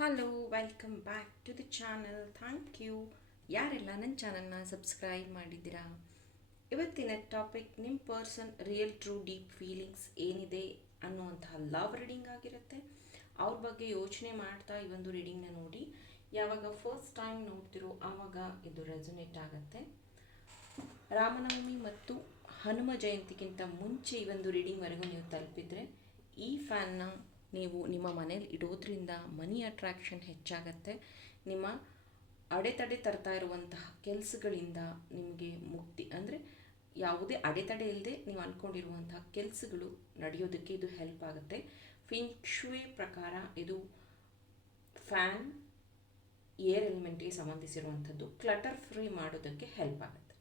Hello welcome back to the channel. Thank you ಯಾರೆಲ್ಲ ನನ್ನ ಚಾನಲ್ನ ಸಬ್ಸ್ಕ್ರೈಬ್ ಮಾಡಿದ್ದೀರಾ. ಇವತ್ತಿನ ಟಾಪಿಕ್ ನಿಮ್ಮ person real true deep feelings ಏನಿದೆ ಅನ್ನುವಂತಹ ಲವ್ ರೀಡಿಂಗ್ ಆಗಿರುತ್ತೆ. ಅವ್ರ ಬಗ್ಗೆ ಯೋಚನೆ ಮಾಡ್ತಾ ಈ ಒಂದು ರೀಡಿಂಗ್ನ ನೋಡಿ. ಯಾವಾಗ ಫಸ್ಟ್ ಟೈಮ್ ನೋಡ್ತಿರೋ ಆವಾಗ ಇದು ರೆಸೊನೇಟ್ ಆಗುತ್ತೆ. ರಾಮನವಮಿ ಮತ್ತು ಹನುಮ ಜಯಂತಿಗಿಂತ ಮುಂಚೆ ಈ ಒಂದು ರೀಡಿಂಗ್ವರೆಗೂ ನೀವು ತಲುಪಿದರೆ ಈ ಫ್ಯಾನ್ನ ನೀವು ನಿಮ್ಮ ಮನೇಲಿ ಇಡೋದ್ರಿಂದ ಮನಿ ಅಟ್ರಾಕ್ಷನ್ ಹೆಚ್ಚಾಗತ್ತೆ. ನಿಮ್ಮ ಅಡೆತಡೆ ತರ್ತಾ ಇರುವಂತಹ ಕೆಲಸಗಳಿಂದ ನಿಮಗೆ ಮುಕ್ತಿ, ಅಂದರೆ ಯಾವುದೇ ಅಡೆತಡೆ ಇಲ್ಲದೆ ನೀವು ಅಂದ್ಕೊಂಡಿರುವಂತಹ ಕೆಲಸಗಳು ನಡೆಯೋದಕ್ಕೆ ಇದು ಹೆಲ್ಪ್ ಆಗುತ್ತೆ. ಫಿಂಕ್ಷುವೆ ಪ್ರಕಾರ ಇದು ಫ್ಯಾನ್ ಏರ್ ಎಲಿಮೆಂಟ್ಗೆ ಸಂಬಂಧಿಸಿರುವಂಥದ್ದು. ಕ್ಲಟರ್ ಫ್ರೀ ಮಾಡೋದಕ್ಕೆ ಹೆಲ್ಪ್ ಆಗುತ್ತೆ.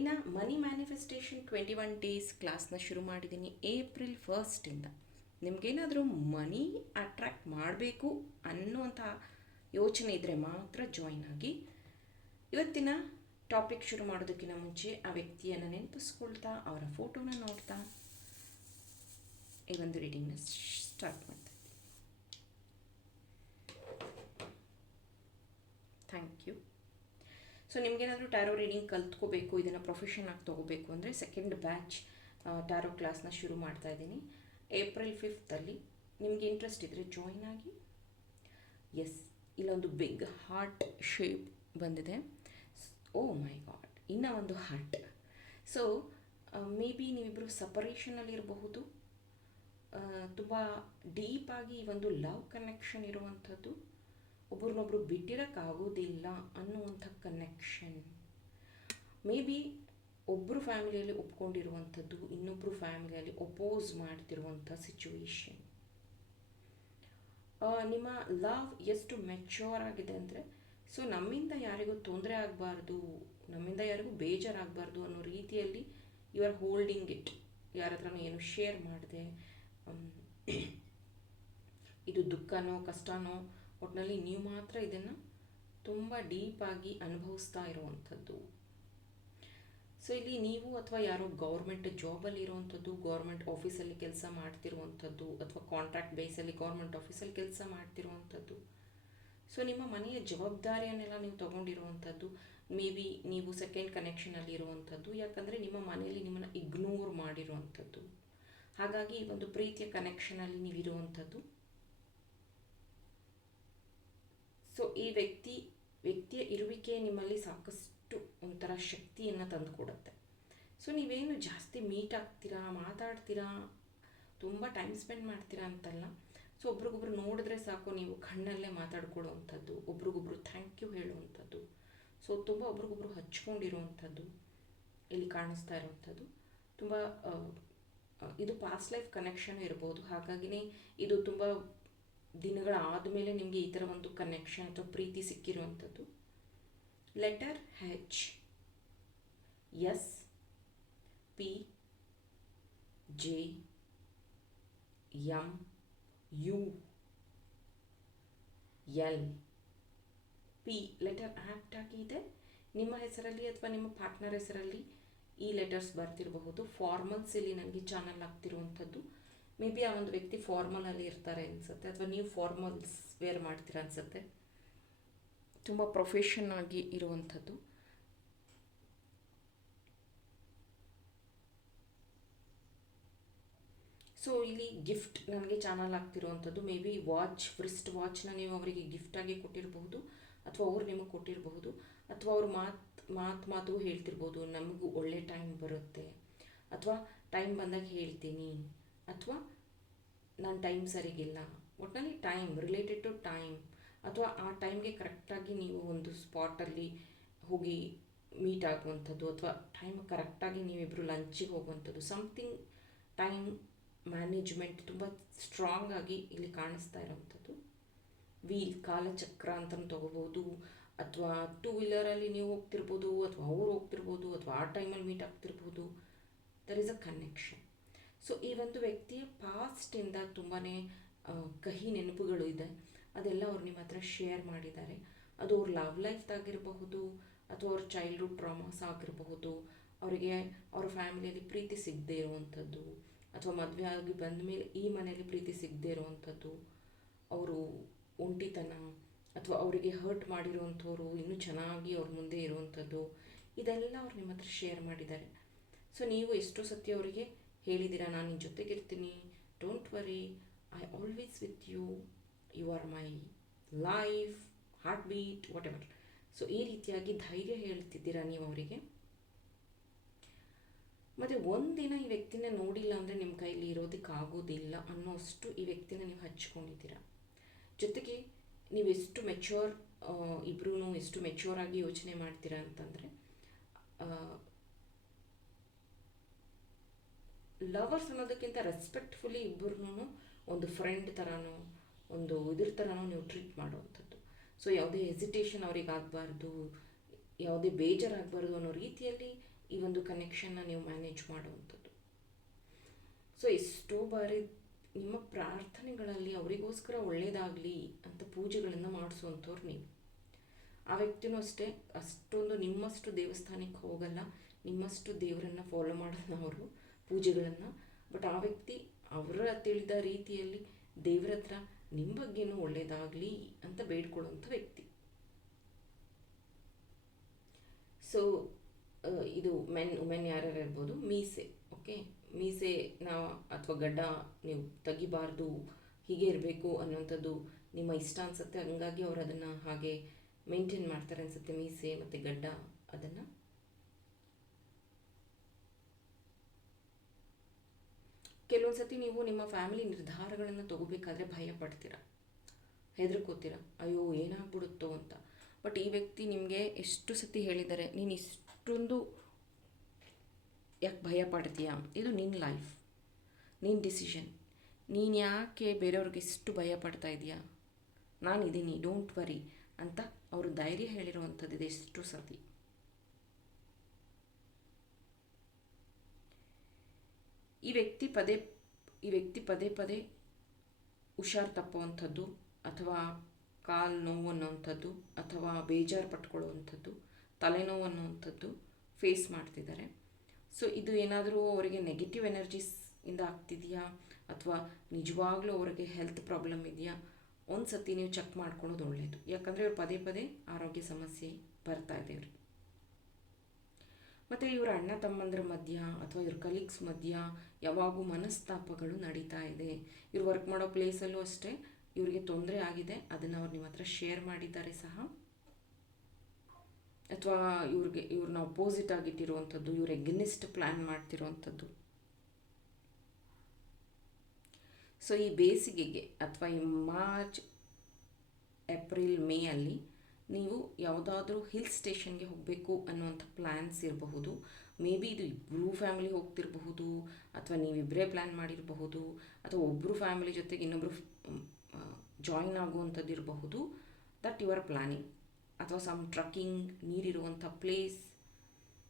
ಇನ್ನು ಮನಿ ಮ್ಯಾನಿಫೆಸ್ಟೇಷನ್ 21 ಡೇಸ್ ಕ್ಲಾಸ್ನ ಶುರು ಮಾಡಿದ್ದೀನಿ ಏಪ್ರಿಲ್ 1 ನಿಮಗೇನಾದರೂ ಮನಿ ಅಟ್ರ್ಯಾಕ್ಟ್ ಮಾಡಬೇಕು ಅನ್ನುವಂಥ ಯೋಚನೆ ಇದ್ದರೆ ಮಾತ್ರ ಜಾಯಿನ್ ಆಗಿ. ಇವತ್ತಿನ ಟಾಪಿಕ್ ಶುರು ಮಾಡೋದಕ್ಕಿಂತ ಮುಂಚೆ ಆ ವ್ಯಕ್ತಿಯನ್ನು ನೆನಪಿಸ್ಕೊಳ್ತಾ ಅವರ ಫೋಟೋನ ನೋಡ್ತಾ ಈ ಒಂದು ರೀಡಿಂಗ್ನ ಸ್ಟಾರ್ಟ್ ಮಾಡ್ತಾ ಇದ್ದೀನಿ. Thank you. ಸೊ ನಿಮಗೇನಾದರೂ ಟ್ಯಾರೋ ರೀಡಿಂಗ್ ಕಲ್ತ್ಕೋಬೇಕು, ಇದನ್ನು ಪ್ರೊಫೆಷನ್ ಆಗಿ ತೊಗೋಬೇಕು ಅಂದರೆ ಸೆಕೆಂಡ್ ಬ್ಯಾಚ್ ಟ್ಯಾರೋ ಕ್ಲಾಸ್ನ ಶುರು ಮಾಡ್ತಾ ಇದ್ದೀನಿ ಏಪ್ರಿಲ್ 5 ನಿಮಗೆ ಇಂಟ್ರೆಸ್ಟ್ ಇದ್ದರೆ ಜಾಯಿನ್ ಆಗಿ. ಎಸ್, ಇಲ್ಲೊಂದು ಬಿಗ್ ಹಾರ್ಟ್ ಶೇಪ್ ಬಂದಿದೆ. ಓ ಮೈ ಗಾಡ್, ಇನ್ನೂ ಒಂದು ಹಾರ್ಟ್. ಸೊ ಮೇ ಬಿ ನೀವಿಬ್ಬರು ಸಪರೇಷನಲ್ಲಿರಬಹುದು. ತುಂಬ ಡೀಪಾಗಿ ಈ ಒಂದು ಲವ್ ಕನೆಕ್ಷನ್ ಇರುವಂಥದ್ದು, ಒಬ್ರನ್ನೊಬ್ರು ಬಿಟ್ಟಿರೋಕ್ಕಾಗೋದಿಲ್ಲ ಅನ್ನುವಂಥ ಕನೆಕ್ಷನ್. ಮೇ ಬಿ ಒಬ್ಬರು ಫ್ಯಾಮಿಲಿಯಲ್ಲಿ ಒಪ್ಕೊಂಡಿರುವಂಥದ್ದು, ಇನ್ನೊಬ್ಬರು ಫ್ಯಾಮಿಲಿಯಲ್ಲಿ ಒಪೋಸ್ ಮಾಡ್ತಿರುವಂಥ ಸಿಚುವೇಶನ್. ನಿಮ್ಮ ಲವ್ ಎಷ್ಟು ಮೆಚ್ಯೂರ್ ಆಗಿದೆ ಅಂದರೆ, ಸೊ ನಮ್ಮಿಂದ ಯಾರಿಗೂ ತೊಂದರೆ ಆಗಬಾರ್ದು, ನಮ್ಮಿಂದ ಯಾರಿಗೂ ಬೇಜಾರಾಗಬಾರ್ದು ಅನ್ನೋ ರೀತಿಯಲ್ಲಿ ಯು ಆರ್ ಹೋಲ್ಡಿಂಗ್ ಇಟ್. ಯಾರ ಹತ್ರನೂ ಏನು ಶೇರ್ ಮಾಡಿದೆ, ಇದು ದುಃಖನೋ ಕಷ್ಟನೋ ಒಟ್ಟಿನಲ್ಲಿ ನೀವು ಮಾತ್ರ ಇದನ್ನು ತುಂಬ ಡೀಪಾಗಿ ಅನುಭವಿಸ್ತಾ ಇರುವಂಥದ್ದು. ಸೊ ಇಲ್ಲಿ ನೀವು ಅಥವಾ ಯಾರೋ ಗೌರ್ಮೆಂಟ್ ಜಾಬಲ್ಲಿ ಇರುವಂಥದ್ದು, ಗೌರ್ಮೆಂಟ್ ಆಫೀಸಲ್ಲಿ ಕೆಲಸ ಮಾಡ್ತಿರುವಂಥದ್ದು, ಅಥವಾ ಕಾಂಟ್ರಾಕ್ಟ್ ಬೇಸಲ್ಲಿ ಗೌರ್ಮೆಂಟ್ ಆಫೀಸಲ್ಲಿ ಕೆಲಸ ಮಾಡ್ತಿರುವಂಥದ್ದು. ಸೊ ನಿಮ್ಮ ಮನೆಯ ಜವಾಬ್ದಾರಿಯನ್ನೆಲ್ಲ ನೀವು ತೊಗೊಂಡಿರುವಂಥದ್ದು. ಮೇ ಬಿ ನೀವು ಸೆಕೆಂಡ್ ಕನೆಕ್ಷನಲ್ಲಿ ಇರುವಂಥದ್ದು, ಯಾಕಂದರೆ ನಿಮ್ಮ ಮನೆಯಲ್ಲಿ ನಿಮ್ಮನ್ನು ಇಗ್ನೋರ್ ಮಾಡಿರುವಂಥದ್ದು. ಹಾಗಾಗಿ ಈ ಒಂದು ಪ್ರೀತಿಯ ಕನೆಕ್ಷನಲ್ಲಿ ನೀವಿರುವಂಥದ್ದು. ಸೊ ಈ ವ್ಯಕ್ತಿಯ ಇರುವಿಕೆ ನಿಮ್ಮಲ್ಲಿ ಸಾಕಷ್ಟು ಒಂಥರ ಶಕ್ತಿಯನ್ನು ತಂದುಕೊಡುತ್ತೆ. ಸೊ ನೀವೇನು ಜಾಸ್ತಿ ಮೀಟ್ ಆಗ್ತೀರಾ, ಮಾತಾಡ್ತೀರಾ, ತುಂಬ ಟೈಮ್ ಸ್ಪೆಂಡ್ ಮಾಡ್ತೀರಾ ಅಂತಲ್ಲ. ಸೊ ಒಬ್ರಿಗೊಬ್ರು ನೋಡಿದ್ರೆ ಸಾಕು, ನೀವು ಕಣ್ಣಲ್ಲೇ ಮಾತಾಡ್ಕೊಳ್ಳುವಂಥದ್ದು, ಒಬ್ರಿಗೊಬ್ರು ಥ್ಯಾಂಕ್ ಯು ಹೇಳುವಂಥದ್ದು. ಸೊ ತುಂಬ ಒಬ್ರಿಗೊಬ್ರು ಹಚ್ಕೊಂಡಿರುವಂಥದ್ದು ಇಲ್ಲಿ ಕಾಣಿಸ್ತಾ ಇರುವಂಥದ್ದು. ತುಂಬ ಇದು ಪಾಸ್ಟ್ ಲೈಫ್ ಕನೆಕ್ಷನ್ ಇರ್ಬೋದು. ಹಾಗಾಗಿನೇ ಇದು ತುಂಬ ದಿನಗಳಾದ ಮೇಲೆ ನಿಮಗೆ ಈ ಥರ ಒಂದು ಕನೆಕ್ಷನ್ ಅಥವಾ ಪ್ರೀತಿ ಸಿಕ್ಕಿರುವಂಥದ್ದು. Letter H, S, P, J, M, U, L, P letter apt ಆಗಿದೆ. ನಿಮ್ಮ ಹೆಸರಲ್ಲಿ ಅಥವಾ ನಿಮ್ಮ ಪಾರ್ಟ್ನರ್ ಹೆಸರಲ್ಲಿ ಈ ಲೆಟರ್ಸ್ ಬರ್ತಿರಬಹುದು. ಫಾರ್ಮಲ್ಸ್ ಇಲ್ಲಿ ನನಗೆ ಚಾನಲ್ ಆಗ್ತಿರುವಂಥದ್ದು. ಮೇ ಬಿ ಆ ಒಂದು ವ್ಯಕ್ತಿ ಫಾರ್ಮಲಲ್ಲಿ ಇರ್ತಾರೆ ಅನಿಸುತ್ತೆ, ಅಥವಾ ನೀವು ಫಾರ್ಮಲ್ಸ್ ವೇರ್ ಮಾಡ್ತೀರಾ ಅನಿಸುತ್ತೆ. ತುಂಬ ಪ್ರೊಫೆಷನ್ ಆಗಿ ಇರುವಂಥದ್ದು. ಸೊ ಇಲ್ಲಿ ಗಿಫ್ಟ್ ನನಗೆ ಚಾನಲ್ ಆಗ್ತಿರುವಂಥದ್ದು. ಮೇ ಬಿ ವಾಚ್, ವ್ರಿಸ್ಟ್ ವಾಚ್ನ ನೀವು ಅವರಿಗೆ ಗಿಫ್ಟಾಗಿ ಕೊಟ್ಟಿರಬಹುದು, ಅಥವಾ ಅವ್ರು ನಿಮಗೆ ಕೊಟ್ಟಿರಬಹುದು, ಅಥವಾ ಅವ್ರು ಮಾತು ಹೇಳ್ತಿರ್ಬೋದು, ನಮಗೂ ಒಳ್ಳೆ ಟೈಮ್ ಬರುತ್ತೆ, ಅಥವಾ ಟೈಮ್ ಬಂದಾಗ ಹೇಳ್ತೀನಿ, ಅಥವಾ ನಾನು ಟೈಮ್ ಸರಿಗಿಲ್ಲ, ಒಟ್ಟಿನಲ್ಲಿ ಟೈಮ್ ರಿಲೇಟೆಡ್ ಟು ಟೈಮ್, ಅಥವಾ ಆ ಟೈಮ್ಗೆ ಕರೆಕ್ಟಾಗಿ ನೀವು ಒಂದು ಸ್ಪಾಟಲ್ಲಿ ಹೋಗಿ ಮೀಟ್ ಆಗುವಂಥದ್ದು, ಅಥವಾ ಟೈಮ್ ಕರೆಕ್ಟಾಗಿ ನೀವಿಬ್ಬರು ಲಂಚಿಗೆ ಹೋಗುವಂಥದ್ದು. ಸಮಥಿಂಗ್ ಟೈಮ್ ಮ್ಯಾನೇಜ್ಮೆಂಟ್ ತುಂಬ ಸ್ಟ್ರಾಂಗ್ ಆಗಿ ಇಲ್ಲಿ ಕಾಣಿಸ್ತಾ ಇರೋವಂಥದ್ದು. ವೀಲ್, ಕಾಲಚಕ್ರ ಅಂತಲೂ ತೊಗೋಬೋದು, ಅಥವಾ ಟೂ ವೀಲರಲ್ಲಿ ನೀವು ಹೋಗ್ತಿರ್ಬೋದು, ಅಥವಾ ಅವ್ರು ಹೋಗ್ತಿರ್ಬೋದು, ಅಥವಾ ಆ ಟೈಮಲ್ಲಿ ಮೀಟ್ ಆಗ್ತಿರ್ಬೋದು. There is a connection. So ಈ ಒಂದು ವ್ಯಕ್ತಿಯ ಪಾಸ್ಟಿಂದ ತುಂಬಾ ಕಹಿ ನೆನಪುಗಳು ಇದೆ. ಅದೆಲ್ಲ ಅವ್ರು ನಿಮ್ಮ ಹತ್ರ ಶೇರ್ ಮಾಡಿದ್ದಾರೆ. ಅದು ಅವ್ರ ಲವ್ ಲೈಫ್ದಾಗಿರಬಹುದು, ಅಥವಾ ಅವ್ರ ಚೈಲ್ಡ್ಹುಡ್ ಟ್ರಾಮಾಸ್ ಆಗಿರಬಹುದು, ಅವರಿಗೆ ಅವರ ಫ್ಯಾಮಿಲಿಯಲ್ಲಿ ಪ್ರೀತಿ ಸಿಗದೇ ಇರುವಂಥದ್ದು, ಅಥವಾ ಮದುವೆ ಆಗಿ ಬಂದ ಮೇಲೆ ಈ ಮನೆಯಲ್ಲಿ ಪ್ರೀತಿ ಸಿಗದೇ ಇರುವಂಥದ್ದು, ಅವರು ಒಂಟಿತನ ಅಥವಾ ಅವರಿಗೆ ಹರ್ಟ್ ಮಾಡಿರುವಂಥವ್ರು ಇನ್ನೂ ಚೆನ್ನಾಗಿ ಅವ್ರ ಮುಂದೆ ಇರುವಂಥದ್ದು, ಇದೆಲ್ಲ ಅವ್ರು ನಿಮ್ಮ ಹತ್ರ ಶೇರ್ ಮಾಡಿದ್ದಾರೆ. ಸೊ ನೀವು ಎಷ್ಟೋ ಸತಿ ಅವರಿಗೆ ಹೇಳಿದ್ದೀರಾ, ನಾನು ನಿನ್ನ ಜೊತೆಗಿರ್ತೀನಿ, don't worry, I always with you, you are my life, heartbeat, whatever. So ಈ ರೀತಿಯಾಗಿ ಧೈರ್ಯ ಹೇಳ್ತಿದ್ದೀರಾ ನೀವು ಅವರಿಗೆ. ಮತ್ತು ಒಂದಿನ ಈ ವ್ಯಕ್ತಿನ ನೋಡಿಲ್ಲ ಅಂದರೆ ನಿಮ್ಮ ಕೈಲಿ ಇರೋದಕ್ಕಾಗೋದಿಲ್ಲ ಅನ್ನೋಷ್ಟು ಈ ವ್ಯಕ್ತಿನ ನೀವು ಹಚ್ಕೊಂಡಿದ್ದೀರಾ. ಜೊತೆಗೆ ನೀವು ಎಷ್ಟು ಮೆಚ್ಯೂರ್, ಇಬ್ಬರೂ ಎಷ್ಟು ಮೆಚ್ಯೂರ್ ಆಗಿ ಯೋಚನೆ ಮಾಡ್ತೀರಾ ಅಂತಂದರೆ, ಲವರ್ಸ್ ಅನ್ನೋದಕ್ಕಿಂತ ರೆಸ್ಪೆಕ್ಟ್ಫುಲಿ ಇಬ್ಬರೂ ಒಂದು ಫ್ರೆಂಡ್ ಥರನೋ ಒಂದು ಇದ್ರ ಥರನೋ ನೀವು ಟ್ರೀಟ್ ಮಾಡುವಂಥದ್ದು. ಸೊ ಯಾವುದೇ ಹೆಸಿಟೇಷನ್ ಅವ್ರಿಗೆ ಆಗಬಾರ್ದು, ಯಾವುದೇ ಬೇಜಾರಾಗಬಾರ್ದು ಅನ್ನೋ ರೀತಿಯಲ್ಲಿ ಈ ಒಂದು ಕನೆಕ್ಷನ್ನ ನೀವು ಮ್ಯಾನೇಜ್ ಮಾಡುವಂಥದ್ದು. ಸೊ ಎಷ್ಟೋ ಬಾರಿ ನಿಮ್ಮ ಪ್ರಾರ್ಥನೆಗಳಲ್ಲಿ ಅವರಿಗೋಸ್ಕರ ಒಳ್ಳೆಯದಾಗಲಿ ಅಂತ ಪೂಜೆಗಳನ್ನು ಮಾಡಿಸುವಂಥವ್ರು ನೀವು. ಆ ವ್ಯಕ್ತಿನೂ ಅಷ್ಟೇ, ಅಷ್ಟೊಂದು ನಿಮ್ಮಷ್ಟು ದೇವಸ್ಥಾನಕ್ಕೆ ಹೋಗಲ್ಲ, ನಿಮ್ಮಷ್ಟು ದೇವರನ್ನು ಫಾಲೋ ಮಾಡಲ್ಲ ಅವರು ಪೂಜೆಗಳನ್ನು. ಬಟ್ ಆ ವ್ಯಕ್ತಿ ಅವರ ತಿಳಿದ ರೀತಿಯಲ್ಲಿ ದೇವರ ಹತ್ರ ನಿಮ್ಮ ಬಗ್ಗೆನೂ ಒಳ್ಳೆಯದಾಗಲಿ ಅಂತ ಬೇಡ್ಕೊಳ್ಳುವಂಥ ವ್ಯಕ್ತಿ. ಸೊ ಇದು ವುಮೆನ್ ಯಾರ್ಯಾರು ಇರ್ಬೋದು, ಮೀಸೆ, ಓಕೆ, ಮೀಸೆ ನಾವು ಅಥವಾ ಗಡ್ಡ ನೀವು ತೆಗಿಬಾರ್ದು, ಹೀಗೆ ಇರಬೇಕು ಅನ್ನೋಂಥದ್ದು ನಿಮ್ಮ ಇಷ್ಟ ಅನಿಸುತ್ತೆ. ಹಂಗಾಗಿ ಅವರು ಅದನ್ನು ಹಾಗೆ ಮೇಂಟೈನ್ ಮಾಡ್ತಾರೆ ಅನಿಸುತ್ತೆ, ಮೀಸೆ ಮತ್ತು ಗಡ್ಡ ಅದನ್ನು. ಕೆಲವೊಂದು ಸತಿ ನೀವು ನಿಮ್ಮ ಫ್ಯಾಮಿಲಿ ನಿರ್ಧಾರಗಳನ್ನು ತಗೋಬೇಕಾದ್ರೆ ಭಯ ಪಡ್ತೀರ, ಹೆದರ್ಕೋತೀರ, ಅಯ್ಯೋ ಏನಾಗ್ಬಿಡುತ್ತೋ ಅಂತ. ಬಟ್ ಈ ವ್ಯಕ್ತಿ ನಿಮಗೆ ಎಷ್ಟು ಸತಿ ಹೇಳಿದ್ದಾರೆ, ನೀನು ಇಷ್ಟೊಂದು ಯಾಕೆ ಭಯ ಪಡ್ತೀಯಾ, ಇದು ನಿನ್ನ ಲೈಫ್, ನಿನ್ನ ಡಿಸಿಷನ್, ನೀನು ಯಾಕೆ ಬೇರೆಯವ್ರಿಗೆ ಇಷ್ಟು ಭಯ ಪಡ್ತಾ ಇದೆಯಾ, ನಾನಿದ್ದೀನಿ, ಡೋಂಟ್ ವರಿ ಅಂತ ಅವರು ಧೈರ್ಯ ಹೇಳಿರುವಂಥದ್ದಿದೆ ಎಷ್ಟು ಸತಿ. ಈ ವ್ಯಕ್ತಿ ಪದೇ ಪದೇ ಹುಷಾರು ತಪ್ಪುವಂಥದ್ದು ಅಥವಾ ಕಾಲು ನೋವು ಅನ್ನೋವಂಥದ್ದು ಅಥವಾ ಬೇಜಾರು ಪಟ್ಕೊಳ್ಳುವಂಥದ್ದು, ತಲೆನೋವು ಅನ್ನೋವಂಥದ್ದು ಫೇಸ್ ಮಾಡ್ತಿದ್ದಾರೆ. ಸೊ ಇದು ಏನಾದರೂ ಅವರಿಗೆ ನೆಗೆಟಿವ್ ಎನರ್ಜೀಸ್ ಇಂದ ಆಗ್ತಿದೆಯಾ ಅಥವಾ ನಿಜವಾಗ್ಲೂ ಅವರಿಗೆ ಹೆಲ್ತ್ ಪ್ರಾಬ್ಲಮ್ ಇದೆಯಾ, ಒಂದು ಸತಿ ನೀವು ಚೆಕ್ ಮಾಡ್ಕೊಳ್ಳೋದು ಒಳ್ಳೆಯದು. ಯಾಕಂದರೆ ಇವ್ರು ಪದೇ ಪದೇ ಆರೋಗ್ಯ ಸಮಸ್ಯೆ ಬರ್ತಾ ಇದೆ ಇವ್ರಿಗೆ. ಮತ್ತು ಇವರ ಅಣ್ಣ ತಮ್ಮಂದ್ರ ಮಧ್ಯ ಅಥವಾ ಇವ್ರ ಕಲೀಗ್ಸ್ ಮಧ್ಯ ಯಾವಾಗೂ ಮನಸ್ತಾಪಗಳು ನಡೀತಾ ಇದೆ. ಇವ್ರು ವರ್ಕ್ ಮಾಡೋ ಪ್ಲೇಸಲ್ಲೂ ಅಷ್ಟೇ ಇವರಿಗೆ ತೊಂದರೆ ಆಗಿದೆ, ಅದನ್ನು ಅವ್ರು ನಿಮ್ಮ ಹತ್ರ ಶೇರ್ ಮಾಡಿದ್ದಾರೆ ಸಹ. ಅಥವಾ ಇವ್ರನ್ನ ಅಪೋಸಿಟ್ ಆಗಿಟ್ಟಿರುವಂಥದ್ದು, ಇವ್ರ ಎಗ್ನಿಸ್ಟ್ ಪ್ಲ್ಯಾನ್ ಮಾಡ್ತಿರುವಂಥದ್ದು. ಸೊ ಈ ಬೇಸಿಗೆಗೆ ಅಥವಾ ಈ ಮಾರ್ಚ್ ಏಪ್ರಿಲ್ ಮೇ ಅಲ್ಲಿ ನೀವು ಯಾವುದಾದ್ರೂ ಹಿಲ್ ಸ್ಟೇಷನ್ಗೆ ಹೋಗಬೇಕು ಅನ್ನುವಂಥ ಪ್ಲ್ಯಾನ್ಸ್ ಇರಬಹುದು. ಮೇ ಬಿ ಇದು ಇಬ್ಬರು ಫ್ಯಾಮಿಲಿ ಹೋಗ್ತಿರಬಹುದು, ಅಥವಾ ನೀವಿಬ್ಬರೇ ಪ್ಲ್ಯಾನ್ ಮಾಡಿರಬಹುದು, ಅಥವಾ ಒಬ್ಬರು ಫ್ಯಾಮಿಲಿ ಜೊತೆಗೆ ಇನ್ನೊಬ್ಬರು ಜಾಯಿನ್ ಆಗುವಂಥದ್ದು ಇರಬಹುದು. That you are planning. ಅಥವಾ ಸಮ್ ಟ್ರಕ್ಕಿಂಗ್, ನೀರಿರುವಂಥ ಪ್ಲೇಸ್.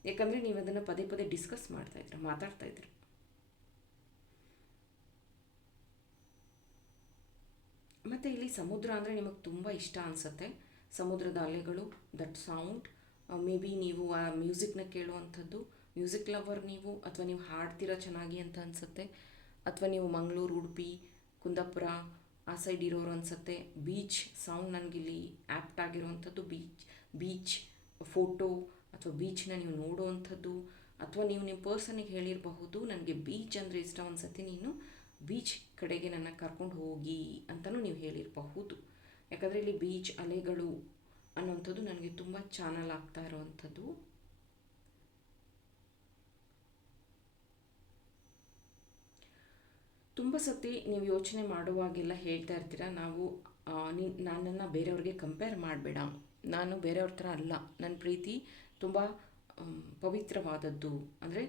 ಯಾಕಂದರೆ ನೀವು ಅದನ್ನು ಪದೇ ಪದೇ ಡಿಸ್ಕಸ್ ಮಾತಾಡ್ತಾ ಇದ್ದೀರ. ಮತ್ತು ಇಲ್ಲಿ ಸಮುದ್ರ ಅಂದರೆ ನಿಮಗೆ ತುಂಬ ಇಷ್ಟ ಅನಿಸುತ್ತೆ. ಸಮುದ್ರದ ಅಲೆಗಳು, ದಟ್ ಸೌಂಡ್, ಮೇ ಬಿ ನೀವು ಆ ಮ್ಯೂಸಿಕ್ನ ಕೇಳುವಂಥದ್ದು, ಮ್ಯೂಸಿಕ್ ಲವರ್ ನೀವು, ಅಥವಾ ನೀವು ಹಾಡ್ತೀರಾ ಚೆನ್ನಾಗಿ ಅಂತ ಅನಿಸುತ್ತೆ, ಅಥವಾ ನೀವು ಮಂಗಳೂರು, ಉಡುಪಿ, ಕುಂದಾಪುರ ಆ ಸೈಡ್ ಇರೋರು ಅನಿಸುತ್ತೆ. ಬೀಚ್ ಸೌಂಡ್ ನನಗಿಲ್ಲಿ ಆ್ಯಪ್ಟ್ ಆಗಿರುವಂಥದ್ದು, ಬೀಚ್ ಫೋಟೋ ಅಥವಾ ಬೀಚ್ನ ನೀವು ನೋಡುವಂಥದ್ದು, ಅಥವಾ ನೀವು ನಿಮ್ಮ ಪರ್ಸನಿಗೆ ಹೇಳಿರಬಹುದು, ನನಗೆ ಬೀಚ್ ಅಂದರೆ ಇಷ್ಟ, ಒಂದು ಸತಿ ನೀನು ಬೀಚ್ ಕಡೆಗೆ ನನ್ನ ಕರ್ಕೊಂಡು ಹೋಗಿ ಅಂತಲೂ ನೀವು ಹೇಳಿರಬಹುದು. ಯಾಕಂದರೆ ಇಲ್ಲಿ ಬೀಚ್ ಅಲೆಗಳು ಅನ್ನೋವಂಥದ್ದು ನನಗೆ ತುಂಬ ಚಾನಲ್ ಆಗ್ತಾ ಇರೋವಂಥದ್ದು. ತುಂಬ ಸತಿ ನೀವು ಯೋಚನೆ ಮಾಡುವಾಗೆಲ್ಲ ಹೇಳ್ತಾ ಇರ್ತೀರ, ನನ್ನನ್ನು ಬೇರೆಯವ್ರಿಗೆ ಕಂಪೇರ್ ಮಾಡಬೇಡ, ನಾನು ಬೇರೆಯವ್ರ ಥರ ಅಲ್ಲ, ನನ್ನ ಪ್ರೀತಿ ತುಂಬ ಪವಿತ್ರವಾದದ್ದು, ಅಂದರೆ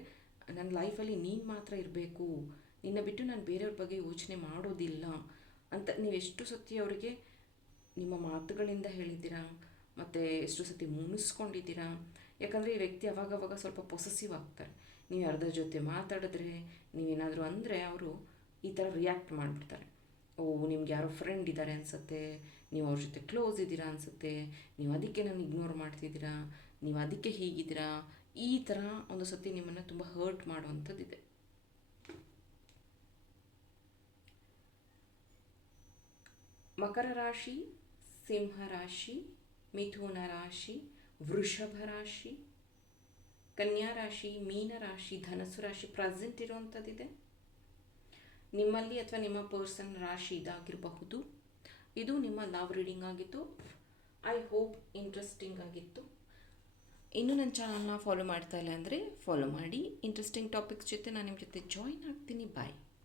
ನನ್ನ ಲೈಫಲ್ಲಿ ನೀನು ಮಾತ್ರ ಇರಬೇಕು, ನಿನ್ನ ಬಿಟ್ಟು ನಾನು ಬೇರೆಯವ್ರ ಬಗ್ಗೆ ಯೋಚನೆ ಮಾಡೋದಿಲ್ಲ ಅಂತ ನೀವು ಎಷ್ಟು ಸತಿ ಅವರಿಗೆ ನಿಮ್ಮ ಮಾತುಗಳಿಂದ ಹೇಳಿದ್ದೀರಾ, ಮತ್ತು ಎಷ್ಟು ಸತಿ ಮುನಿಸ್ಕೊಂಡಿದ್ದೀರಾ. ಯಾಕಂದರೆ ಈ ವ್ಯಕ್ತಿ ಅವಾಗವಾಗ ಸ್ವಲ್ಪ ಪೊಸೆಸಿವ್ ಆಗ್ತಾರೆ. ನೀವು ಯಾರ್ದ್ರ ಜೊತೆ ಮಾತಾಡಿದ್ರೆ, ನೀವೇನಾದರೂ ಅಂದರೆ ಅವರು ಈ ಥರ ರಿಯಾಕ್ಟ್ ಮಾಡಿಬಿಡ್ತಾರೆ. ನಿಮ್ಗೆ ಯಾರೋ ಫ್ರೆಂಡ್ ಇದ್ದಾರೆ ಅನಿಸುತ್ತೆ, ನೀವು ಅವ್ರ ಜೊತೆ ಕ್ಲೋಸ್ ಇದ್ದೀರಾ ಅನಿಸುತ್ತೆ, ನೀವು ಅದಕ್ಕೆ ನಾನು ಇಗ್ನೋರ್ ಮಾಡ್ತಿದ್ದೀರಾ, ನೀವು ಅದಕ್ಕೆ ಹೀಗಿದ್ದೀರಾ, ಈ ಥರ ಒಂದು ಸತಿ ನಿಮ್ಮನ್ನು ತುಂಬ ಹರ್ಟ್ ಮಾಡುವಂಥದ್ದಿದೆ. ಮಕರ ರಾಶಿ, ಸಿಂಹ ರಾಶಿ, ಮಿಥುನ ರಾಶಿ, ವೃಷಭ ರಾಶಿ, ಕನ್ಯಾ ರಾಶಿ, ಮೀನ ರಾಶಿ, ಧನಸ್ಸು ರಾಶಿ ಪ್ರೆಸೆಂಟ್ ಇರುವಂಥದ್ದಿದೆ. ನಿಮ್ಮಲ್ಲಿ ಅಥವಾ ನಿಮ್ಮ ಪರ್ಸನ್ ರಾಶಿ ಇದಾಗಿರಬಹುದು. ಇದು ನಿಮ್ಮ ಲವ್ ರೀಡಿಂಗ್ ಆಗಿತ್ತು. ಐ ಹೋಪ್ ಇಂಟ್ರೆಸ್ಟಿಂಗ್ ಆಗಿತ್ತು. ಇನ್ನೂ ನನ್ನ ಚಾನಲ್ನ ಫಾಲೋ ಮಾಡ್ತಾ ಇಲ್ಲ ಅಂದರೆ ಫಾಲೋ ಮಾಡಿ. ಇಂಟ್ರೆಸ್ಟಿಂಗ್ ಟಾಪಿಕ್ಸ್ ಜೊತೆ ನಾನು ನಿಮ್ಮ ಜೊತೆ ಜಾಯಿನ್ ಆಗ್ತೀನಿ. ಬಾಯ್.